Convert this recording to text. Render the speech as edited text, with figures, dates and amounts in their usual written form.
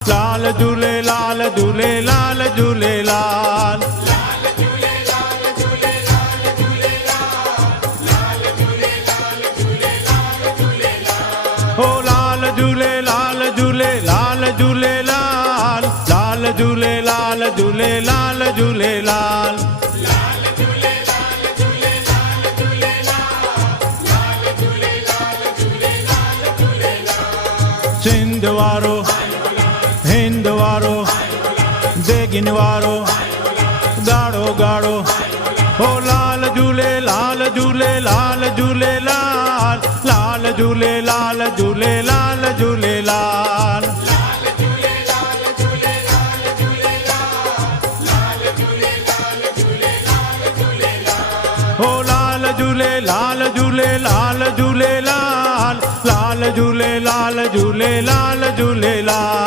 लाल झूलेलाल झूलेलाल झूलेलाल हो लाल झूलेलाल झूलेलाल झूलेलाल लाल झूलेलाल झूलेलाल झूलेलाल सिंध वारो हिंद वारो देगिन वारो गाड़ो गाड़ो हो लाल झूलेलाल झूलेलाल झूलेलाल लाल झूलेलाल झूलेलाल झूलेलाल हो लाल झूलेलाल झूलेलाल झूलेलाल लाल झूलेलाल झूलेलाल झूलेलाल